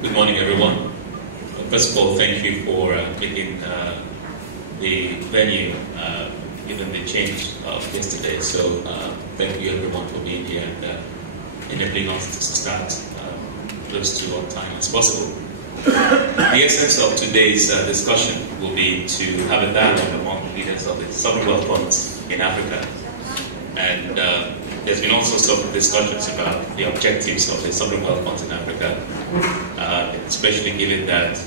Good morning, everyone. First of all, thank you for picking the venue, given the change of yesterday. So thank you, everyone, for being here and enabling us to start close to on time as possible. The essence of today's discussion will be to have a dialogue among leaders of the sovereign wealth funds in Africa. And there's been also some discussions about the objectives of the sovereign wealth funds in Africa, especially given that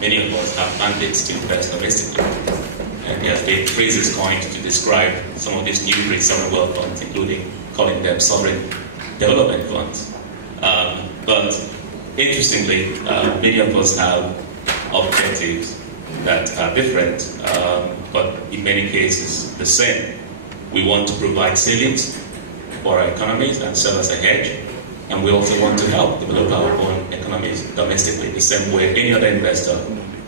many of us have mandates to invest domestically. And there have been phrases coined to describe some of these new sovereign wealth funds, including calling them sovereign development funds. But interestingly, many of us have objectives that are different, but in many cases the same. We want to provide savings for our economies and serve as a hedge, and we also want to help develop our own economies domestically, the same way any other investor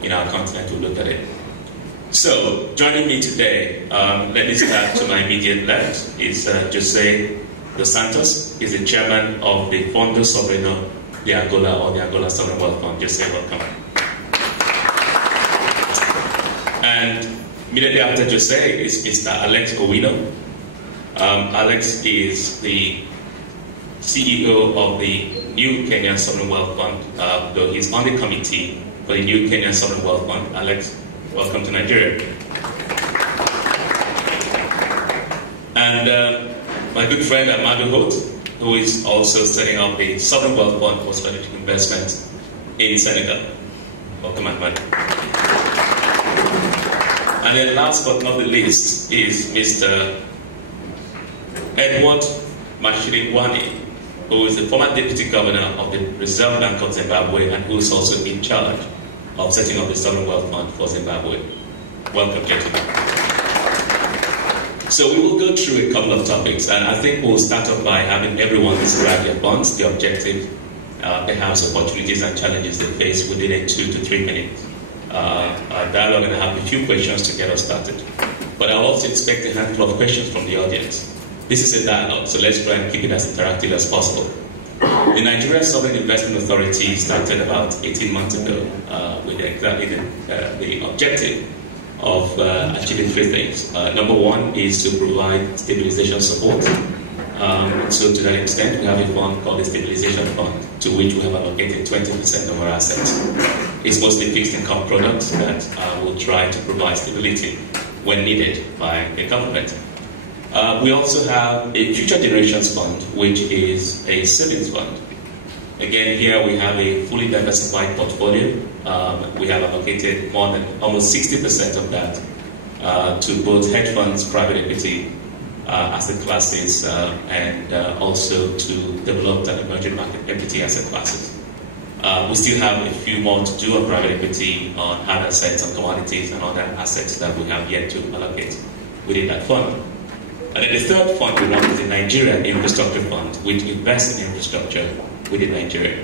in our continent will look at it. So, joining me today, let me start to my immediate left, is Jose Dos Santos. He's the chairman of the Fondo Soberano de Angola, or the Angola Sovereign Wealth Fund. Jose, welcome. And immediately after Jose is Mr. Alex Owino. Alex is the CEO of the New Kenya Sovereign Wealth Fund, though he's on the committee for the New Kenya Sovereign Wealth Fund. Alex, welcome to Nigeria. And my good friend Amado Holt, who is also setting up the Sovereign Wealth Fund for strategic investment in Senegal. Welcome, Amado. And then last but not the least is Mr. Edward Mashiringwani, who is the former Deputy Governor of the Reserve Bank of Zimbabwe and who is also in charge of setting up the Sovereign Wealth Fund for Zimbabwe. Welcome, gentlemen. So we will go through a couple of topics, and I think we'll start off by having everyone describe their funds, the objective, perhaps opportunities and challenges they face within a 2 to 3 minute dialogue, and I have a few questions to get us started. But I also expect a handful of questions from the audience. This is a dialogue, so let's try and keep it as interactive as possible. The Nigerian Sovereign Investment Authority started about 18 months ago with exactly the objective of achieving three things. Number one is to provide stabilization support. So to that extent, we have a fund called the Stabilization Fund, to which we have allocated 20% of our assets. It's mostly fixed income products that will try to provide stability when needed by the government. We also have a Future Generations Fund, which is a savings fund. Again, here we have a fully diversified portfolio. We have allocated more than almost 60% of that to both hedge funds, private equity, asset classes, and also to developed and emerging market equity asset classes. We still have a few more to do on private equity, on hard assets, on commodities, and other assets that we have yet to allocate within that fund. And then the third fund we run is the Nigerian Infrastructure Fund, which invests in infrastructure within Nigeria.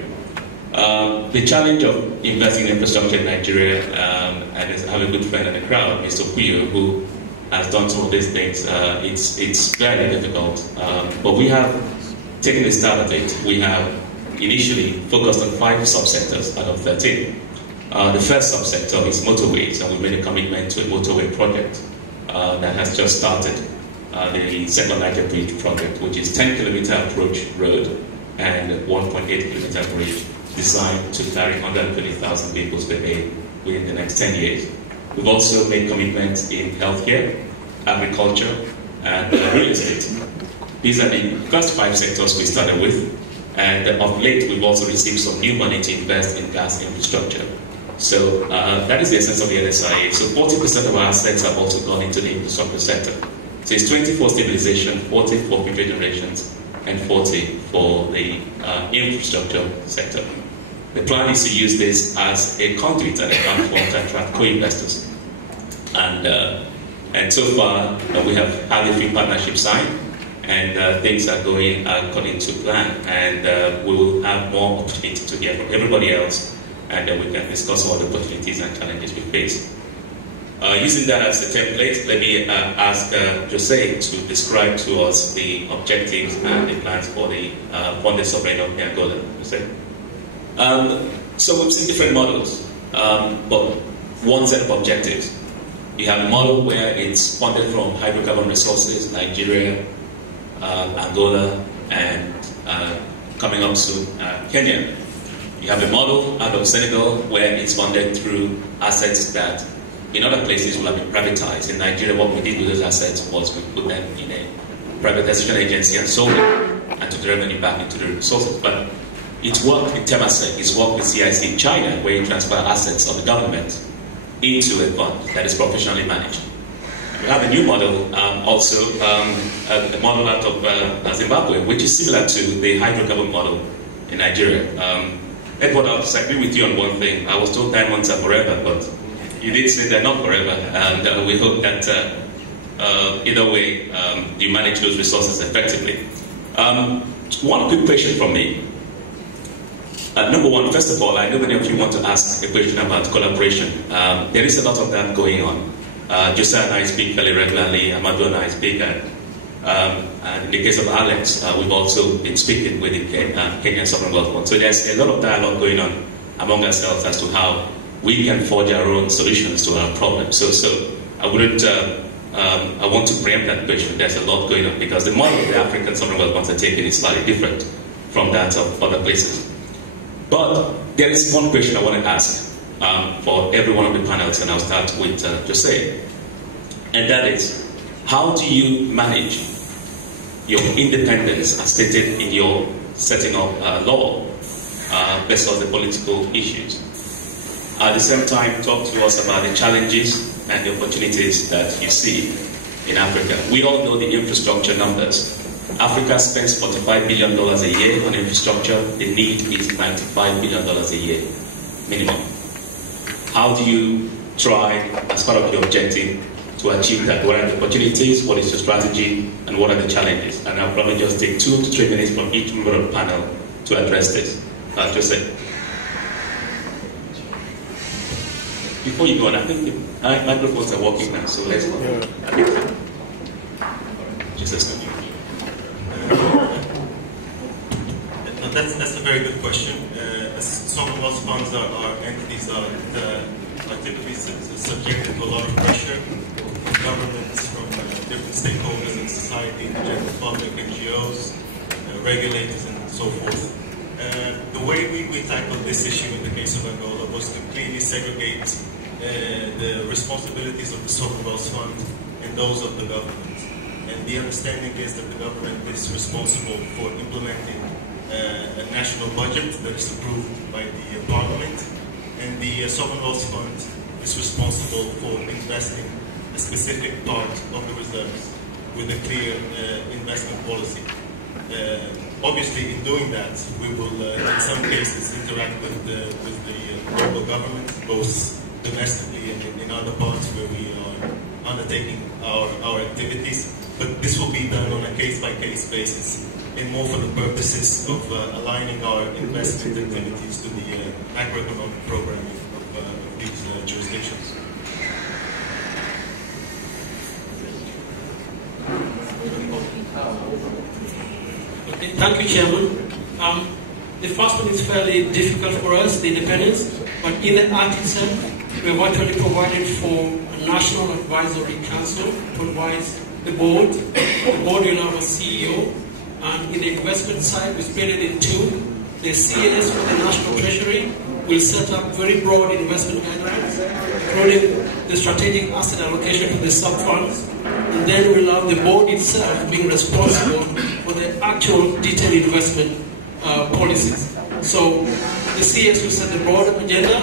The challenge of investing in infrastructure in Nigeria, and I have a good friend in the crowd, Mr. Puyo, who has done some of these things. It's very difficult, but we have taken a start at it. We have initially focused on 5 subsectors out of 13. The first subsector is motorways, and we made a commitment to a motorway project that has just started. The second Niger Bridge project, which is 10-kilometer approach road and 1.8-kilometer bridge designed to carry 120,000 vehicles per day within the next 10 years. We've also made commitments in healthcare, agriculture, and real estate. These are the first 5 sectors we started with, and of late we've also received some new money to invest in gas infrastructure. So that is the essence of the NSIA. So 40% of our assets have also gone into the infrastructure sector. So it's 20 for stabilization, 40 for future generations, and 40 for the infrastructure sector. The plan is to use this as a conduit and a platform to attract co-investors. And so far, we have had a few partnerships signed, and things are going according to plan. And we will have more opportunity to hear from everybody else, and then we can discuss all the opportunities and challenges we face. Using that as a template, let me ask Jose to describe to us the objectives and the plans for the Fondo Soberano de Angola. Jose? So we've seen different models, but one set of objectives. You have a model where it's funded from hydrocarbon resources, Nigeria, Angola, and coming up soon, Kenya. You have a model out of Senegal where it's funded through assets that in other places will have been privatized. In Nigeria, what we did with those assets was we put them in a privatization agency and sold them and took the revenue back into the resources. But it's worked with Temasek, it's worked with CIC in China, where you transfer assets of the government into a fund that is professionally managed. We have a new model, also a model out of Zimbabwe, which is similar to the hydrocarbon model in Nigeria. Edward, I'll disagree with you on one thing. I was told 9 months are forever, but you did say they're not forever, and we hope that either way you manage those resources effectively. One quick question from me. Number one, first of all, I know many of you want to ask a question about collaboration. There is a lot of that going on. Josiah and I speak fairly regularly, Amadou and I speak, and in the case of Alex, we've also been speaking with the Kenyan Sovereign Wealth Fund. So there's a lot of dialogue going on among ourselves as to how we can forge our own solutions to our problems. So I wouldn't, I want to preempt that question. There's a lot going on because the model the African Sovereign Wealth Funds are taking is slightly different from that of other places. But there is one question I want to ask for every one of the panels, and I'll start with Jose. And that is, how do you manage your independence as stated in your setting up law versus the political issues? At the same time, talk to us about the challenges and the opportunities that you see in Africa. We all know the infrastructure numbers. Africa spends $45 billion a year on infrastructure. The need is $95 billion a year, minimum. How do you try, as part of the objective, to achieve that? What are the opportunities, what is your strategy, and what are the challenges? And I'll probably just take 2 to 3 minutes from each member of the panel to address this. Jose. Before you go on, I think the microphones are working now, so let's go. Jose. That's a very good question. Sovereign wealth funds are entities that are typically subjected to a lot of pressure from governments, from different stakeholders in society, the general public, NGOs, regulators, and so forth. The way we tackled this issue in the case of Angola was to clearly segregate the responsibilities of the sovereign wealth fund and those of the government. And the understanding is that the government is responsible for implementing a national budget that is approved by the parliament, and the sovereign wealth fund is responsible for investing a specific part of the reserves with a clear investment policy. Obviously, in doing that, we will, in some cases, interact with the local government, both domestically and in other parts where we are undertaking our activities. But this will be done on a case-by-case basis, and more for the purposes of aligning our investment activities to the macroeconomic programming of these jurisdictions. Okay, thank you, Chairman. The first one is fairly difficult for us, the independence, but in the Act itself, we have actually provided for a National Advisory Council to advise the board. The board will have a CEO, and in the investment side, we split it in 2. The CNS for the National Treasury will set up very broad investment guidelines, including the strategic asset allocation to the sub-funds, and then we'll have the board itself being responsible for the actual detailed investment policies. So the CS will set the broad agenda,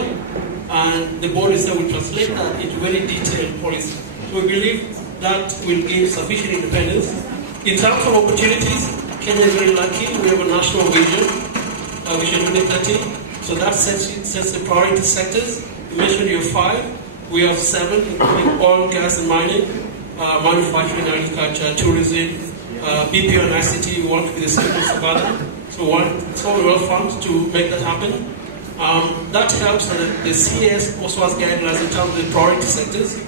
and the board itself will translate that into very detailed policy. So we believe that will give sufficient independence. In terms of opportunities, Kenya is very lucky. We have a national vision, Vision 2030. So that sets the priority sectors. You mentioned your 5. We have 7, including oil, gas, and mining, manufacturing, agriculture, tourism, BPO and ICT. We want to be the same as Savannah. So we want sovereign wealth funds to make that happen. That helps. The CAS also has guidelines in terms of the priority sectors.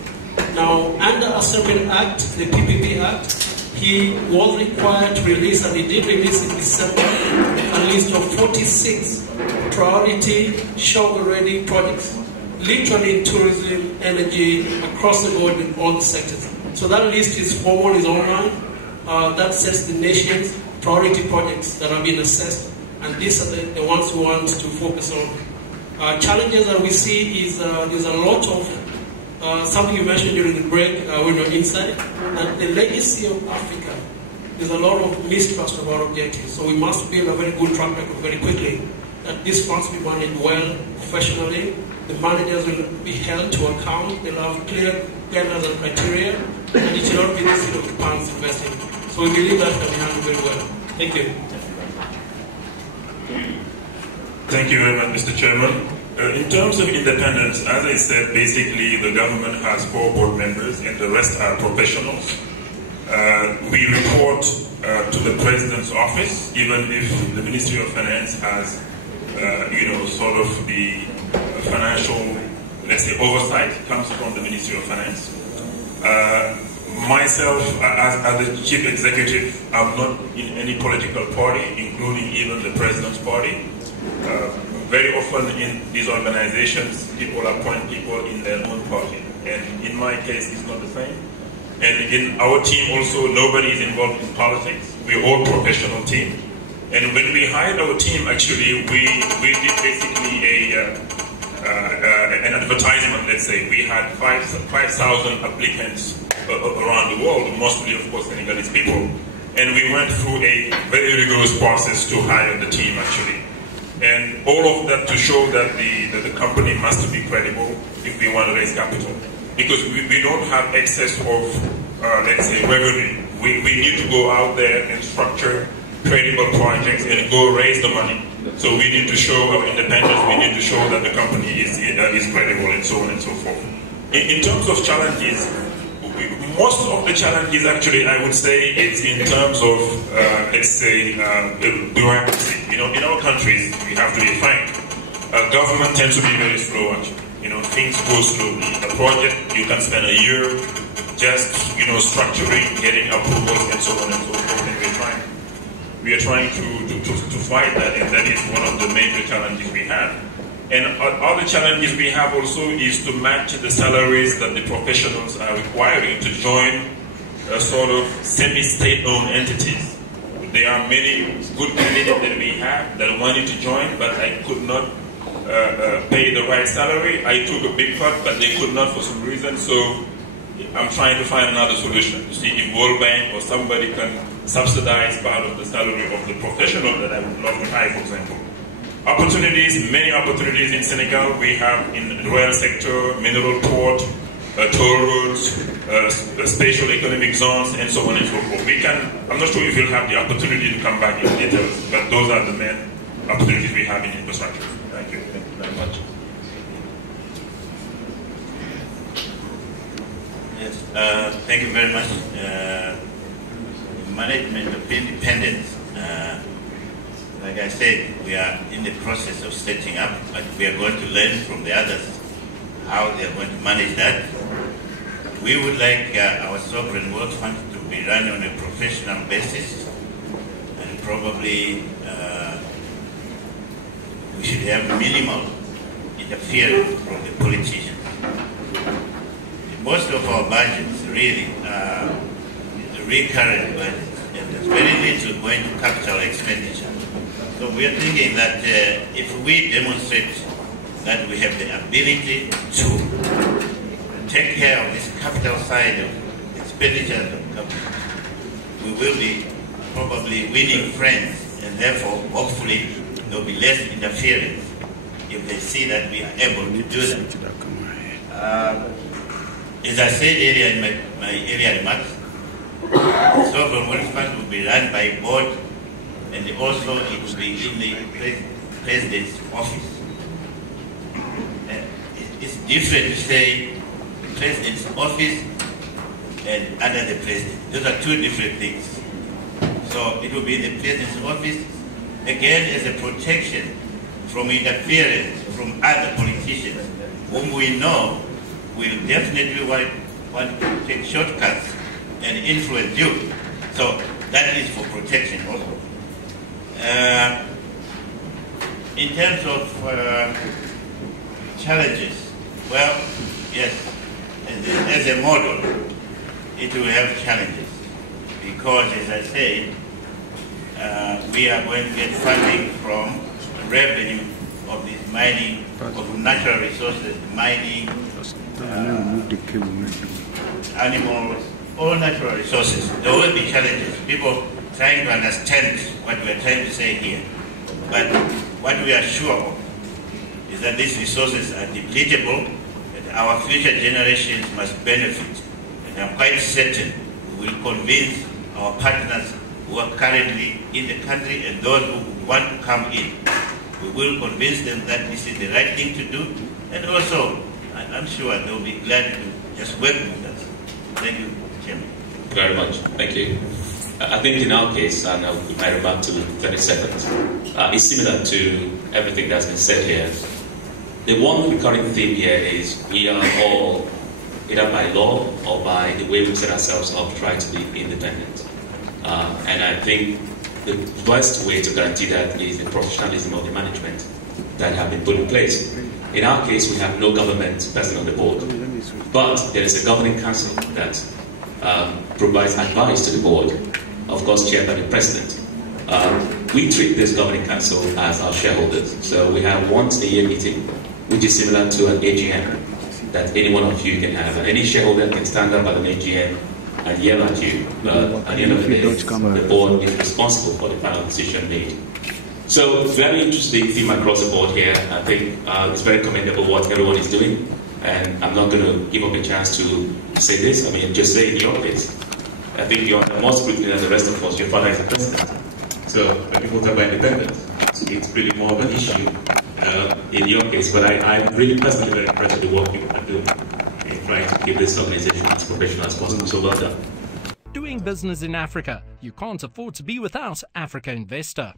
Now, under a separate act, the PPP Act, he was required to release, and he did release in December, a list of 46 priority shovel-ready projects, literally in tourism, energy, across the board in all the sectors. So that list is forward, is online. That sets the nation's priority projects that are being assessed, and these are the ones we want to focus on. Challenges that we see is there's a lot of something you mentioned during the break when we were inside, that the legacy of Africa, there's a lot of mistrust of our objectives. So we must build a very good track record very quickly, that this funds be managed well, professionally. The managers will be held to account. They'll have clear guidelines and criteria, and it should not be the seat of the pants investing. So we believe that can be handled very well. Thank you. Thank you very much, Mr. Chairman. In terms of independence, as I said, basically the government has 4 board members and the rest are professionals. We report to the President's office, even if the Ministry of Finance has, sort of the financial, let's say, oversight comes from the Ministry of Finance. Myself, as the Chief Executive, I'm not in any political party, including even the President's party. Very often in these organizations, people appoint people in their own party. And in my case, it's not the same. And in our team also, nobody is involved in politics. We're all professional team. And when we hired our team, actually, we did basically an advertisement, let's say. We had 5,000 applicants around the world, mostly, of course, Senegalese people. And we went through a very rigorous process to hire the team, actually. And all of that to show that the company must be credible if we want to raise capital. Because we don't have excess of, let's say, revenue. We need to go out there and structure credible projects and go raise the money. So we need to show our independence, we need to show that the company is credible, and so on and so forth. In terms of challenges, most of the challenges, actually, I would say, is in terms of, let's say, bureaucracy. In our countries, we have to be frank. Government tends to be very slow, actually. Things go slowly. A project, you can spend a year just, structuring, getting approvals, and so on and so forth. And we are trying to fight that, and that is one of the major challenges we have. And other challenges we have also is to match the salaries that the professionals are requiring to join a sort of semi-state-owned entities. There are many good candidates that we have that wanted to join, but I could not pay the right salary. I took a big cut, but they could not for some reason. So I'm trying to find another solution to see if World Bank or somebody can subsidize part of the salary of the professional that I would love to hire, for example. Opportunities, many opportunities in Senegal. We have in the royal sector, mineral port, toll roads, spatial economic zones, and so on and so forth. I'm not sure if we'll have the opportunity to come back in details, but those are the main opportunities we have in infrastructure. Thank you. Thank you very much. Yes, thank you very much. Management of independence. Like I said, we are in the process of setting up, but we are going to learn from the others how they are going to manage that. We would like our sovereign wealth fund to be run on a professional basis, and probably we should have minimal interference from the politicians. Most of our budgets really are recurrent budgets, and there's very little going to capital expenditure. So we are thinking that if we demonstrate that we have the ability to take care of this capital side of expenditure of the government, we will be probably winning friends, and therefore, hopefully, there will be less interference if they see that we are able to do that. As I said earlier in my earlier remarks, the sovereign wealth fund will be run by a board, and also it will be in the president's office. It's different to say president's office and under the president. Those are two different things. So it will be in the president's office, again, as a protection from interference from other politicians whom we know will definitely want to take shortcuts and influence you. So that is for protection also. In terms of challenges, well, yes, as a model, it will have challenges because, as I said, we are going to get funding from revenue of this mining, of natural resources, mining, animals, all natural resources. There will be challenges. People trying to understand what we are trying to say here. But what we are sure of is that these resources are depletable, that our future generations must benefit. And I'm quite certain we will convince our partners who are currently in the country and those who want to come in. We will convince them that this is the right thing to do, and also I'm sure they will be glad to just work with us. Thank you, Chairman. Very much. Thank you. I think in our case, and I will remark to 30 seconds, it's similar to everything that's been said here. The one recurring theme here is we are all, either by law or by the way we set ourselves up, trying to be independent. And I think the best way to guarantee that is the professionalism of the management that have been put in place. In our case, we have no government person on the board, but there is a governing council that provides advice to the board, of course chaired by the president. We treat this governing council as our shareholders, so we have once a year meeting, which is similar to an AGM that any one of you can have, and any shareholder can stand up at an AGM and yell at you, but at the end of the day, the board is responsible for the final decision made. So, very interesting theme across the board here. I think it's very commendable what everyone is doing, and I'm not going to give up a chance to say this. I mean, just say in your case, I think you're under more scrutiny than the rest of us. Your father is the president. So, when people talk about independence, it's really more of an issue in your case. But I'm really personally very impressed with the work you are doing in trying to keep this organization as professional as possible. So well done. Doing business in Africa, you can't afford to be without Africa Investor.